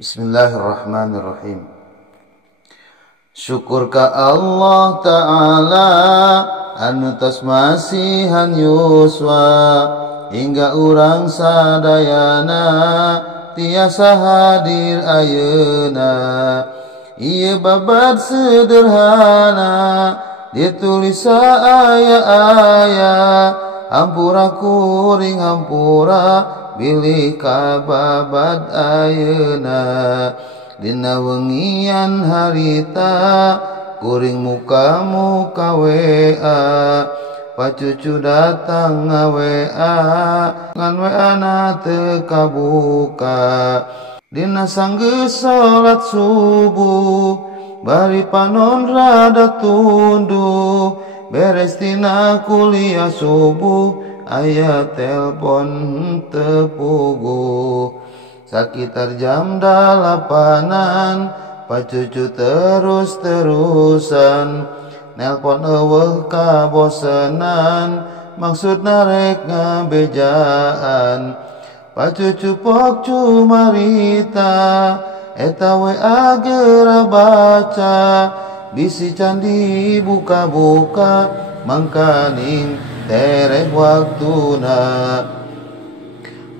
Bismillahirrahmanirrahim. Syukur ka Allah Ta'ala anu tos masihan yuswa hingga urang sadayana tiasa hadir ayeuna. Ieu babad sederhana ditulis aya-aya, hampura kuring hampura bilih ka babad ayeuna. Dina wengian harita kuring muka-muka WA, pacucu datang nga-WA ngan WA na teu kabuka. Dina sanggeus salat subuh bari panon rada tunduh, beres tina kuliah subuh aya telpon tepuguh. Sakitar jam 8-an pacucu terus-terusan nelpon eueuh kabosenan, maksudna rek ngabejaan. Pacucu pok cumarita eta WA geura baca, bisi candi buka-buka mangkaning tereh waktuna.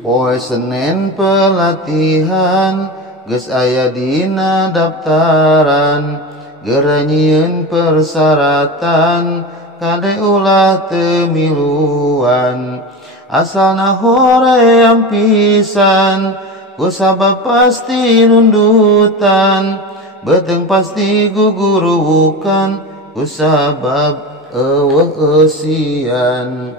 Poe Senen pelatihan geus aya dina daftaran, geura nyieun persyaratan kade ulah teu miluan. Asalna hoream pisan kusabab pasti nundutan, beteung pasti guguruwukan kusabab eueuh eusian.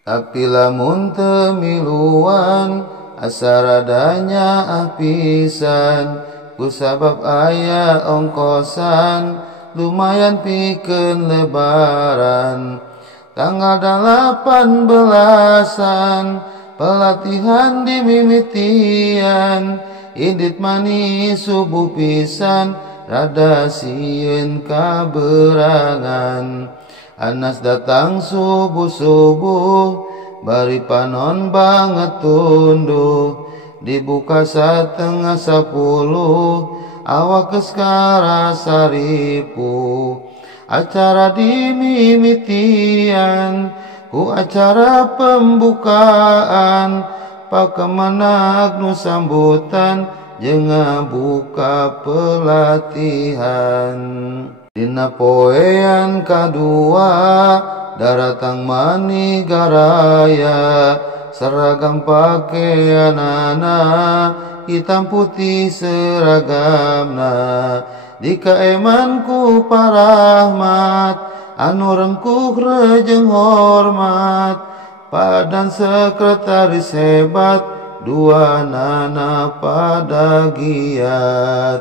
Tapi lamun teu miluan asa radanya pisan, kusabab aya ongkosan lumayan pikeun lebaran. Tanggal 18-an pelatihan di mimitian, indit manis subuh pisan rada sieun kaberangan. Anas datang subuh-subuh bari panon banget tunduh, dibuka 9:30 awak geus karasa ripuh. Acara di mimitian ku acara pembukaan, pakemanag nu sambutan jeung ngabuka pelatihan. Dina poean kadua daratang manigaraya, seragam pakaianana hitam putih seragamna. Dikaeman ku parahmat anu rengkuh rejeung hormat, padan sekretaris hebat duanana pada giat.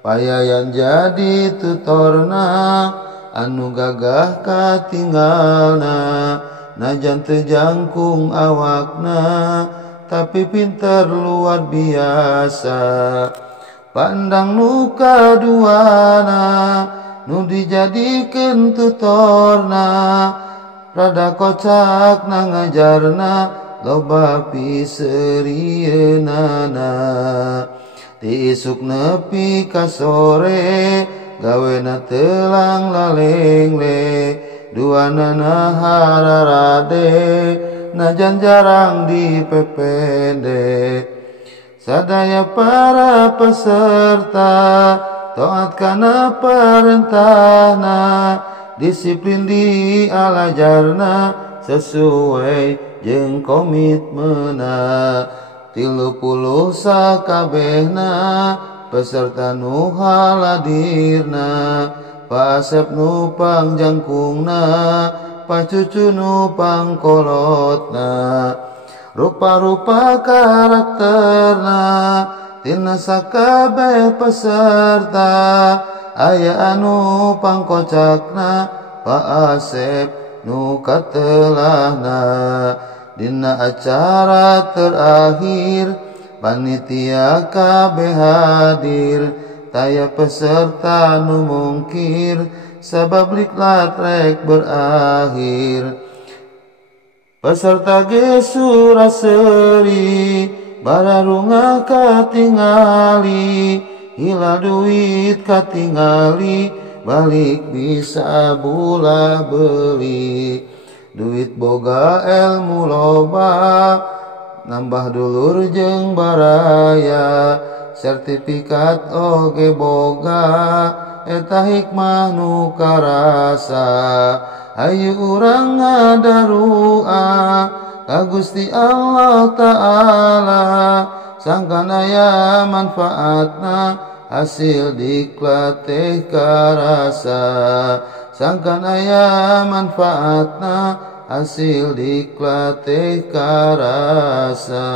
Payayan jadi tutorna anu gagah katinggalna, najan teu jangkung awakna tapi pinter luar biasa. Pandang nu kaduana nu dijadikeun tutorna, rada kocak na ngajarna loba piseurieunana. Ti isuk nepi ka sore gawena teulang lalengle, duanana hararade najan jarang dipepende. Sadaya para peserta taat kana perintahna, disiplin di alajarna sesuai jeung komitmenna. 30 sakabehna peserta nu haladirna, Pak Asep nu pangjangkungna, pacucu nu pangkolotna. Rupa-rupa karakterna tina sakabeh peserta, aya anu pangkocakna Pak Asep nu katelahna. Dina acara terakhir panitia kabeh hadir, taya peserta nu mungkir sabab liklat rek berakhir. Peserta ge suraseri bararunga katingali, hila duit katingali, balik bisa bulah beli. Duit boga ilmu loba, nambah dulur jeung baraya, sertifikat oge boga, eta hikmah nu karasa. Ayu urang ngadarua ka Gusti Allah Ta'ala, sangkan aya manfaatna hasil diklat teh karasa, sangkan aya manfaatna hasil diklat teh karasa.